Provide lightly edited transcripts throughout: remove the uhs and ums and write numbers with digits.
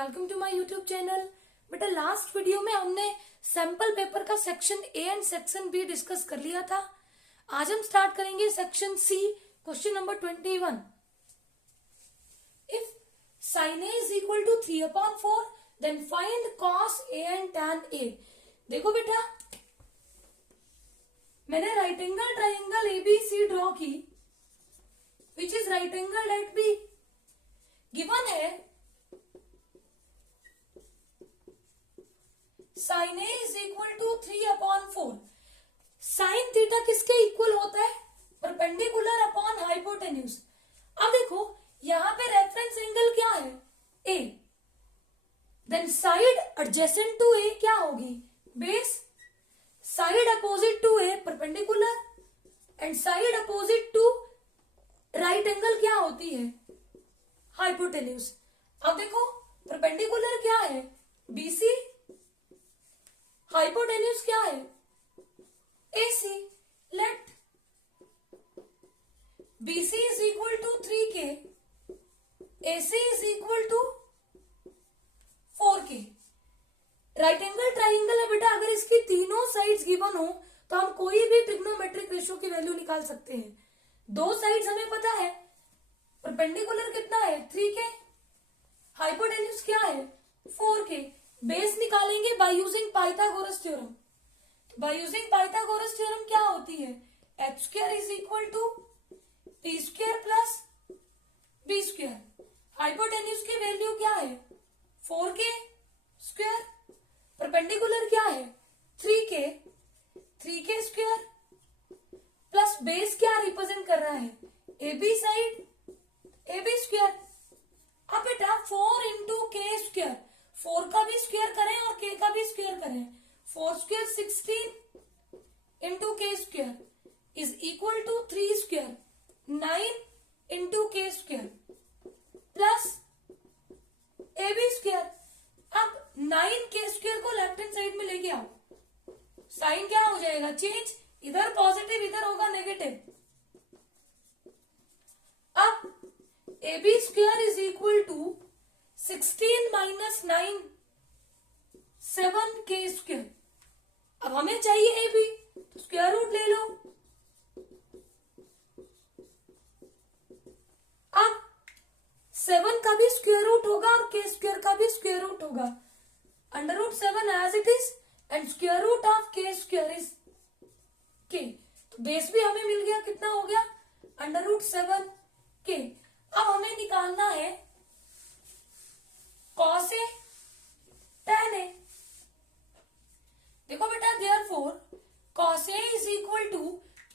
Welcome to my YouTube channel. बेटा last video में हमने सैंपल पेपर का section A and section B discuss कर लिया था। आज हम स्टार्ट करेंगे section C, question number 21। If sin a is equal to 3/4 then find cos a and tan a। देखो बेटा, मैंने right angle triangle ABC draw की which is right angle at B. Given है sin a is equal to 3/4। Sine theta किसके equal होता है? Perpendicular upon hypotenuse. अब देखो यहां पे रेफरेंस एंगल क्या है? a। Then side adjacent to a क्या होगी? Base. Side opposite to a perpendicular and side opposite to right angle क्या होती है? हाइपोटेन्यूज। अब देखो परपेंडिकुलर क्या है? BC। हाइपोटेन्यूज क्या है? AC। Let BC is equal to 3K, AC is equal to 4K। Right angle triangle है बेटा, अगर इसकी तीनों साइड्स गिवन हो तो हम कोई भी ट्रिग्नोमेट्रिक रेशियो की वैल्यू निकाल सकते हैं। दो साइड्स हमें पता है, परपेंडिकुलर कितना है? 3K, हाइपोटेन्यूज क्या है? 4K। बेस निकालेंगे by using Pythagoras theorem. By using Pythagoras theorem क्या होती है? h square is equal to p square plus b square. Hypotenuse की वैल्यू क्या है? 4K square. परपेंडिकुलर क्या है? 3K, 3K square plus base क्या रिप्रेजेंट कर रहा है? AB side, AB square. अब बेटा 4 इंटू K स्क्वायर, 4 का भी स्क्वायर करें और K का भी स्क्वायर करें। 4 square 16 into K square is equal to 3 square 9 into K square plus AB square. अब 9K स्क्वायर को लेफ्ट हैंड साइड में लेके आओ, साइन क्या हो जाएगा? चेंज। इधर पॉजिटिव इधर होगा नेगेटिव। अब AB square is equal to 16 minus 9 7K square. अब हमें चाहिए AB, तो स्क्वायर रूट ले लो। अब 7 का भी स्क्वायर रूट होगा और K स्क्वायर का भी स्क्वायर रूट होगा। Under root 7 as it is and square root of K square is K। तो बेस भी हमें मिल गया, कितना हो गया? Under root 7K। अब हमें निकालना है cos A tan A। देखो बेटा therefore cos A is equal to,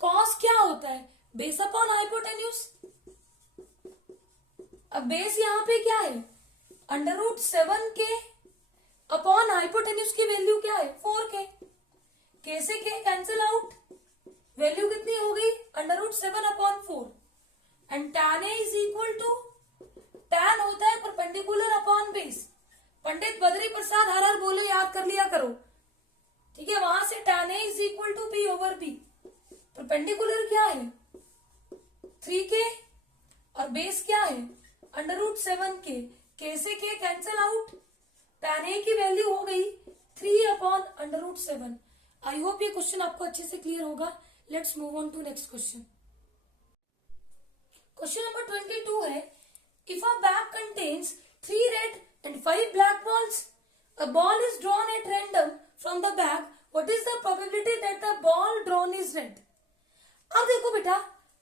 cos क्या होता है? Base upon hypotenuse. अब बेस यहां पे क्या है? Under root 7K upon hypotenuse की वैल्यू क्या है? 4K। K से K कैंसिल आउट, वैल्यू कितनी हो गई? Under root 7 upon 4 and tan A is equal to, tan होता है perpendicular upon base. Pandit Badri Prasad हर हर बोले, याद कर लिया करो, ठीक है? वहां से tan A is equal to B over B। Perpendicular क्या है? 3K और बेस क्या है? Under root 7K। K से K cancel out, tan A की वैल्यू हो गई 3 upon under root 7। I hope ये क्वेश्चन आपको अच्छे से क्लियर होगा। Let's move on to next question. Question number 22 है, if a bag contains 3 red and 5 black balls, a ball is drawn at random from the bag, what is the probability that the ball drawn is red? अब देखो बेटा,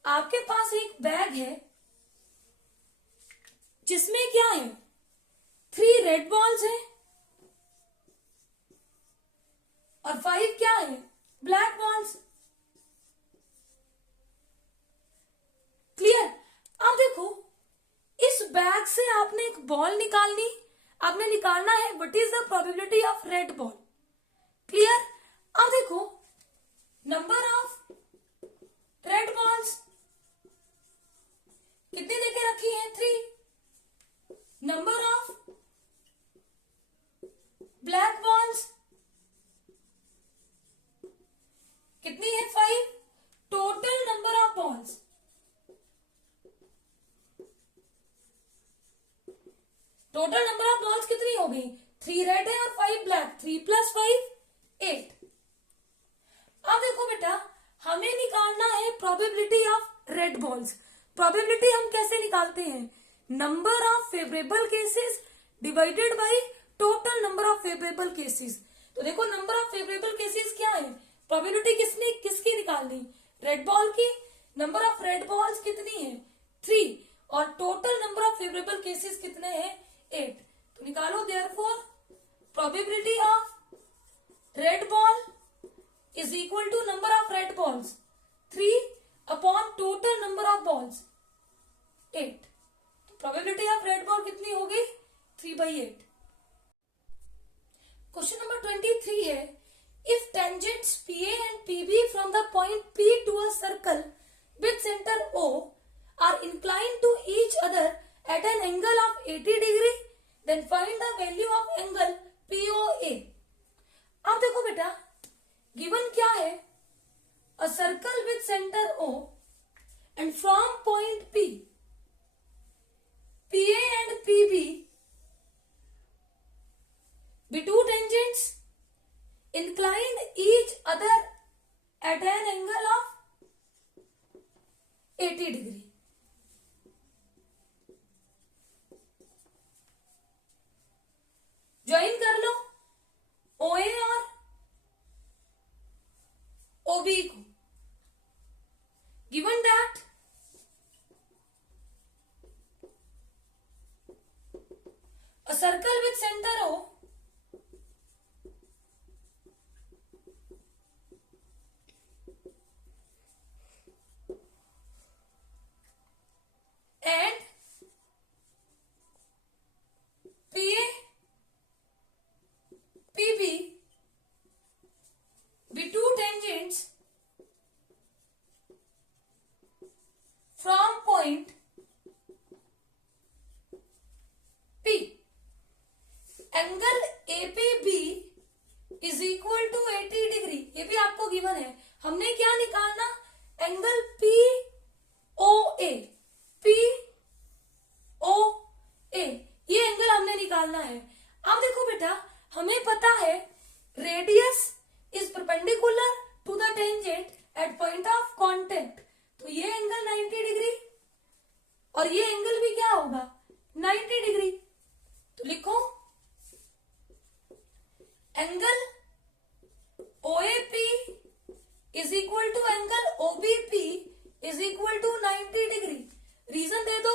आपके पास एक bag है जिसमें क्या है? 3 रेड बॉल्स है और 5 क्या है? Black balls. क्लियर? अब देखो इस बैग से आपने एक बॉल निकालनी, आपने निकालना है what is the probability of red ball. Clear? अब देखो नंबर ऑफ रेड बॉल्स कितनी देके रखी है? 3। नंबर ऑफ ब्लैक बॉल्स कितनी है? 5। Total number of balls, total number of balls कितनी गई, 3 रेड है और 5 ब्लैक, 3 + 5 8। अब देखो बेटा, हमें निकालना है probability of red balls. Probability हम कैसे निकालते हैं? Number of favourable cases divided by total number of favourable cases. तो देखो, नंबर ऑफ फेवरेबल केसेस क्या है? प्रोबेबिलिटी किसकी निकालनी? रेड बॉल की। नंबर ऑफ रेड बॉल्स कितनी है? 3, और total number of favourable cases कितने हैं? 8। तो निकालो, therefore probability of red ball is equal to number of red balls 3 upon total number of balls 8। तो probability of red ball कितनी हो गई? 3/8। क्वेश्चन नंबर 23 है, if tangents PA and PB from the point P to a circle with center O are inclined to each other at an angle of 80 degree, then find the value of angle POA। अब देखो बेटा, given क्या है? A circle with centre O and from point P, PA and PB be two tangents inclined each other at an angle of 80 degree। Join कर लो OA और OB को। Given that a circle with centre O and PA PB be two tangents from point P, angle APB is equal to 80 degree. ये भी आपको given है। हमने क्या निकालना? एंगल POA, POA, ये एंगल हमने निकालना है। अब देखो बेटा, हमें पता है radius is perpendicular to the tangent at point of contact. तो ये एंगल 90 डिग्री और ये एंगल भी क्या होगा? 90 डिग्री। तो लिखो, angle OAP is equal to angle OBP is equal to 90 degree. Reason दे दो,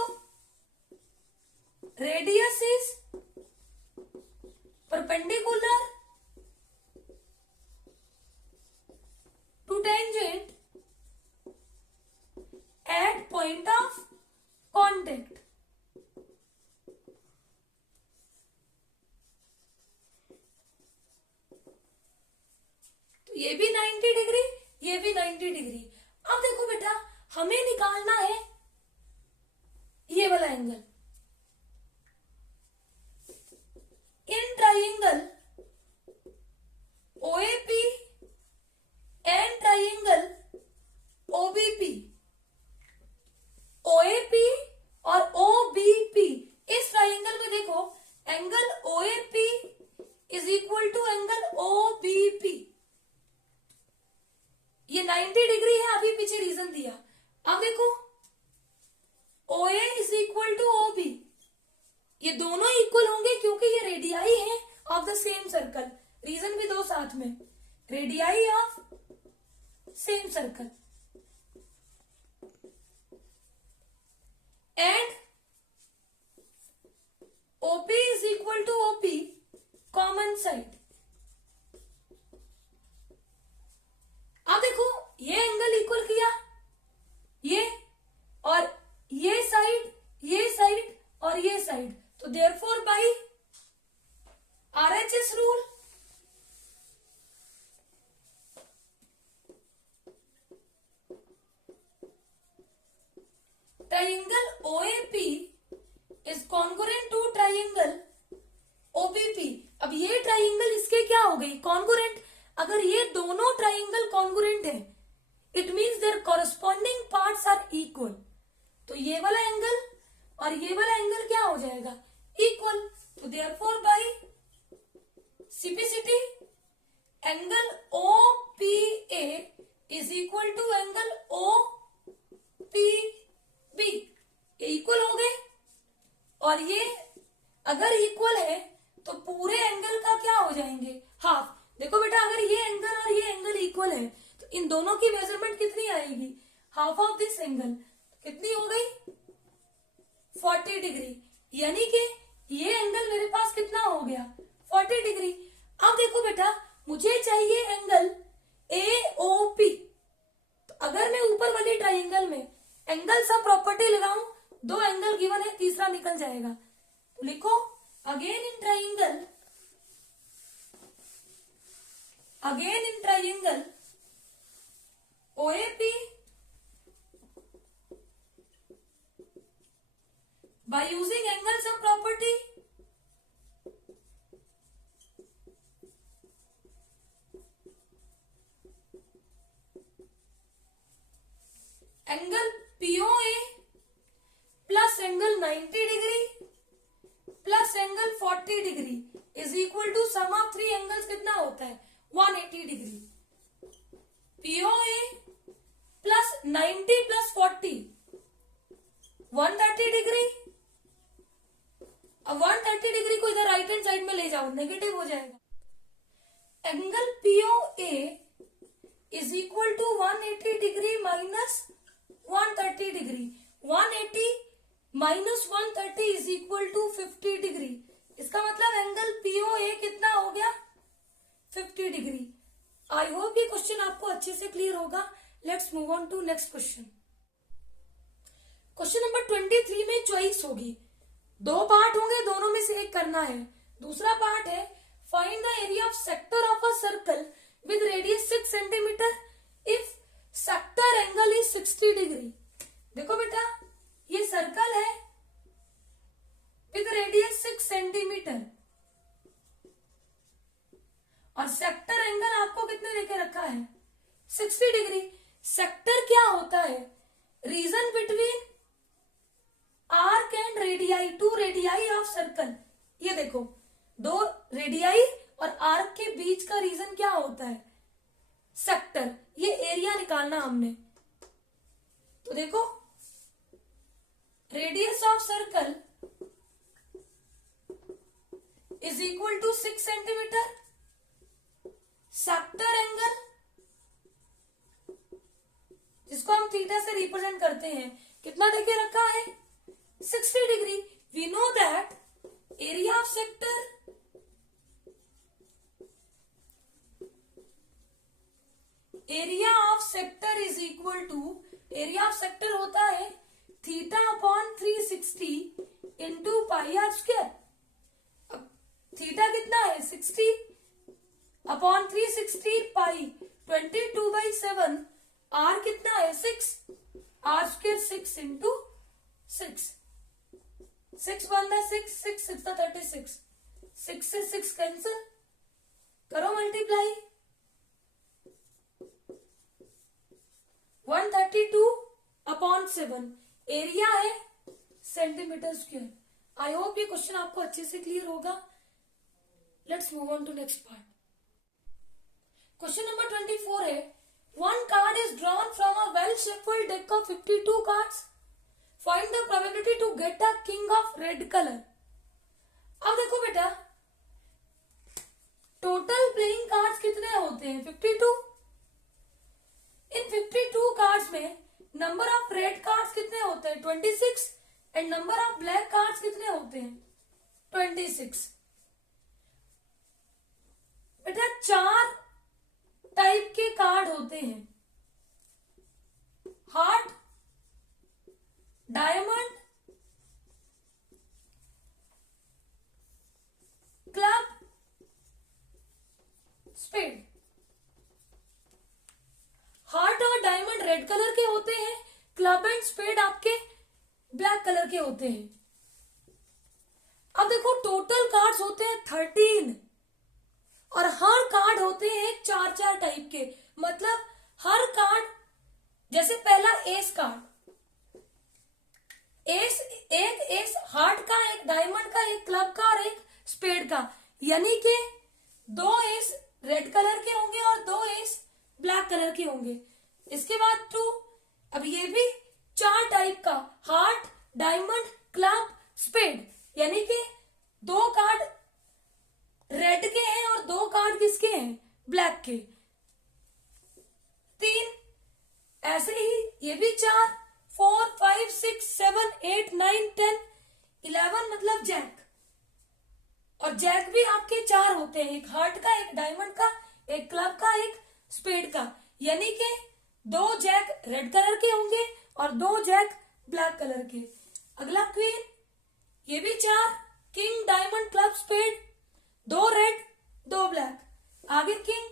radius is perpendicular to tangent at point of contact. तो ये भी 90 डिग्री, ये भी 90 डिग्री। अब देखो बेटा, हमें निकालना है ये वाला angle. In triangle OAP and triangle OBP, OAP और OBP, इस ट्राइंगल में देखो angle OAP is equal to angle OBP। ये 90 डिग्री है, अभी पीछे रीजन दिया। अब देखो, OA is equal to OB, ये दोनों इक्वल होंगे क्योंकि ये रेडियाई है of the same circle. Reason भी दो साथ में, radii of same circle. And OP is equal to OP, common side. अब देखो, ये एंगल इक्वल किया, ये और ये साइड, ये साइड और ये साइड। तो therefore by RHS rule, triangle OAP is congruent to triangle OBP। अब ये ट्राइंगल इसके क्या हो गई? कॉन्गुरेंट। अगर ये दोनों ट्राइंगल कॉन्गुरेंट है, it means their corresponding parts are equal. तो ये वाला एंगल और ये वाला एंगल क्या हो जाएगा? इक्वल। तो therefore by simplicity angle OPA is equal to angle OPB, ये इक्वल हो गए। और ये अगर इक्वल है तो पूरे एंगल का क्या हो जाएंगे, हाफ। देखो बेटा, अगर ये एंगल और ये एंगल इक्वल है तो इन दोनों की मेजरमेंट कितनी आएगी, हाफ ऑफ दिस एंगल। कितनी हो गई, 40 डिग्री। यानी कि ये एंगल मेरे पास कितना हो गया, 40 डिग्री। अब देखो बेटा, मुझे चाहिए एंगल AOP। तो अगर मैं ऊपर वाली ट्राइंगल में एंगल सब प्रॉपर्टी लगाऊं, दो एंगल गिवन है, तीसरा निकल जाएगा। तो लिखो, again in triangle OAP by using angle sum property, angle POA plus angle 90 degree plus angle 40 degree is equal to sum of three angles कितना होता है, 180 degree. POA plus 90 plus 40 130 degree. अब 130 डिग्री को इधर राइट हैंड साइड में ले जाओ, negative हो जाएगा। Angle POA is equal to 180 degree minus 130 degree. 180 minus 130 is equal to 50 degree. इसका मतलब एंगल POA कितना हो गया, 50 डिग्री। आई होप ये क्वेश्चन आपको अच्छे से क्लियर होगा। Let's move on to next question. Question number 23 में चॉइस होगी, दो पार्ट होंगे, दोनों में से एक करना है। दूसरा पार्ट है find the area of sector of a circle with radius 6 centimetre if sector angle is 60 degree. देखो बेटा, ये सर्कल है विद रेडियस 6 सेंटीमीटर और सेक्टर एंगल आपको कितने देके रखा है, 60 डिग्री। सेक्टर क्या होता है, region between arc and radii, two radii of circle. ये देखो, दो रेडियाई और आर्क के बीच का रीजन क्या होता है, सेक्टर। ये एरिया निकालना हमने। तो देखो, radius of circle is equal to 6 centimetre. Sector angle, जिसको हम थीटा से रिप्रेजेंट करते हैं, कितना देके रखा है, 60 degree. We know that area of sector is equal to, area of sector होता है theta upon 360 into pi r square. अब थीटा कितना है, 60 अपॉन 360 पाई 22/7। आर कितना है, 6, आर स्क्वायर 6 इंटू 6। 6 1 6, 6 6 36, 6 से 6 कैंसिल करो, मल्टीप्लाई 132 अपॉन 7। एरिया है सेंटीमीटर स्क्वायर। आई होप ये क्वेश्चन आपको अच्छे से क्लियर होगा। Let's move on to next part. Question number 24 है, one card is drawn from a well shuffled deck of 52 cards. Find the probability to get a king of red colour. अब देखो बेटा, total playing cards कितने होते हैं, 52। इन 52 cards में number of red cards कितने होते हैं, 26। And number of black cards कितने होते हैं, 26। बेटा, 4 टाइप के कार्ड होते हैं, heart, diamond, club, spade. Heart और डायमंड रेड कलर के होते हैं, क्लब एंड स्पेड आपके ब्लैक कलर के होते हैं। अब देखो, टोटल कार्ड्स होते हैं 13 और हर कार्ड होते हैं 4-4 टाइप के। मतलब हर कार्ड, जैसे पहला एस कार्ड, एस, एक एस हार्ट का, एक डायमंड का, एक क्लब का और एक स्पेड का, यानी कि 2 एस रेड कलर के होंगे और 2 एस ब्लैक कलर के होंगे। इसके बाद 2, अब ये भी 4 टाइप का, हार्ट, डायमंड, क्लब, स्पेड, यानी कि 2 कार्ड रेड के हैं और 2 कार्ड किसके हैं, ब्लैक के। 3 ऐसे ही ये भी 4, 4, 5, 6, 7, 8, 9, 10, 11 मतलब जैक, और जैक भी आपके 4 होते हैं, एक हार्ट का, एक डायमंड का, एक क्लब का, एक स्पेड का, यानी कि 2 जैक रेड कलर के होंगे और 2 जैक ब्लैक कलर के। अगला क्वीन, ये भी 4, king, diamond, club, spade, 2 red 2 black. आगे किंग,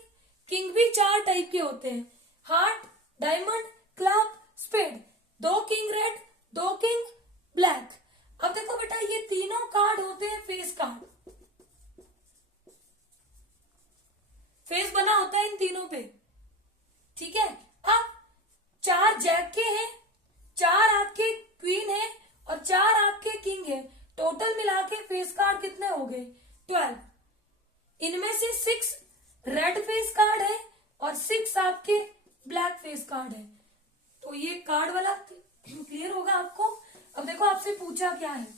किंग भी 4 टाइप के होते हैं, heart, diamond, club, spade, 2 king red 2 king black. अब देखो बेटा, ये तीनों कार्ड होते हैं फेस कार्ड, फेस बना होता है इन तीनों पे, ठीक है। अब 4 जैक के हैं, 4 आपके क्वीन है और 4 आपके किंग है, टोटल मिला के फेस कार्ड कितने हो गए, 12। इनमें से 6 रेड फेस कार्ड है और 6 आपके ब्लैक फेस कार्ड है। तो ये कार्ड वाला क्लियर होगा आपको। अब देखो आपसे पूछा क्या है,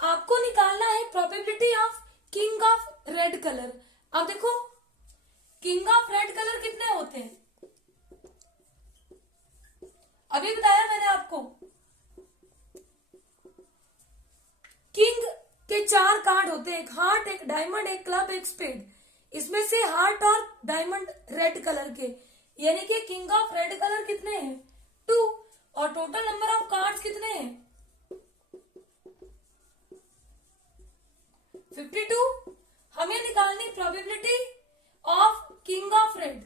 आपको निकालना है probability of king of red colour. अब देखो किंग ऑफ रेड कलर कितने होते हैं, अभी बताया मैंने आपको, किंग के 4 कार्ड होते हैं, एक हार्ट, एक डायमंड, एक क्लब, एक स्पेड। इसमें से हार्ट और डायमंड रेड कलर के, यानी कि किंग ऑफ रेड कलर कितने हैं, 2, और टोटल नंबर ऑफ कार्ड्स कितने हैं, 52। हमें निकालनी probability of king of red.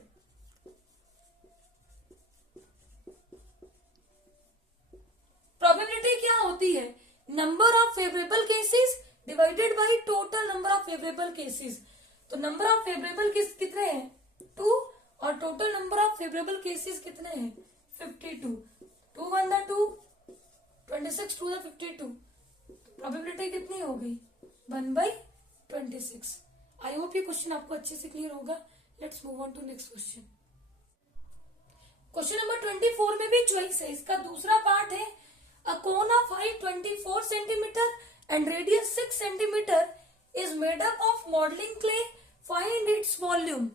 Probability क्या होती है, number of favourable cases divided by total number of favourable cases. तो नंबर ऑफ फेवरेबल केस कितने हैं, 2, और total number of favourable cases कितने हैं, 52। 2 1 2, 26 2 52। प्रोबेबिलिटी कितनी हो गई, 1/26। आई होप ये क्वेश्चन आपको अच्छे से क्लियर होगा। Let's move on to next question. Question number 24 में भी चॉइस है, इसका दूसरा पार्ट है, a cone of height 24 centimeter and radius 6 centimeter is made up of modeling clay, find its volume।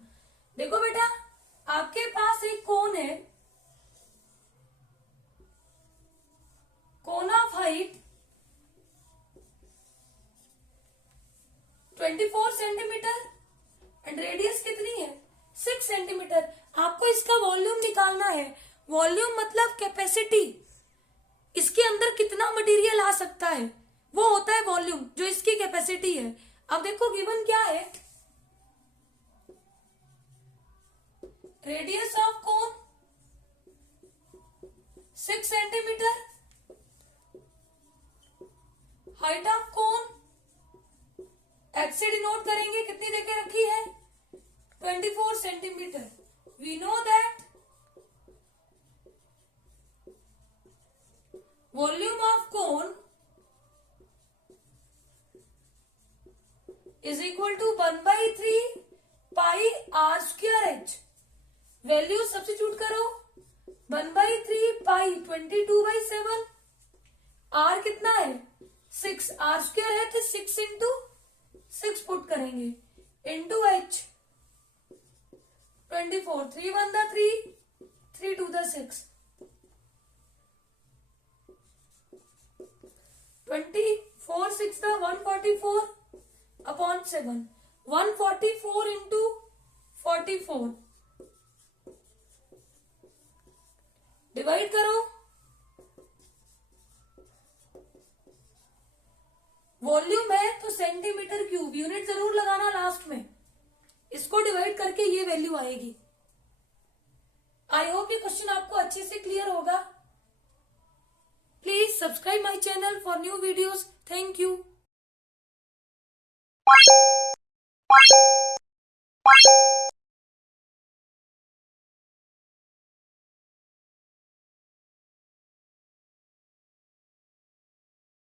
देखो बेटा, आपके पास एक कोन है, cone of height 24 centimetre and radius कितनी है, 6 सेंटीमीटर। आपको इसका वॉल्यूम निकालना है। वॉल्यूम मतलब कैपेसिटी, इसके अंदर कितना मटेरियल आ सकता है, वो होता है वॉल्यूम, जो इसकी कैपेसिटी है। अब देखो गिवन क्या है, radius of cone 6 centimetre, height of cone H से डिनोट करेंगे, कितनी देके रखी है, 24 centimetre. We know that volume of cone is equal to 1/3 pi r square h. Value substitute करो, 1/3 पाई 22/7, आर कितना है 6, आर स्क्वायर है तो 6 इंटू 6 पुट करेंगे, into H 24, 3 1 3, 3 2 6, 24 6 144 upon 7, 144 into 44, divide करो। वॉल्यूम है तो सेंटीमीटर क्यूब, यूनिट जरूर लगाना लास्ट में, इसको डिवाइड करके ये वैल्यू आएगी। आई होप ये क्वेश्चन आपको अच्छे से क्लियर होगा। Please subscribe my channel for new videos. Thank you.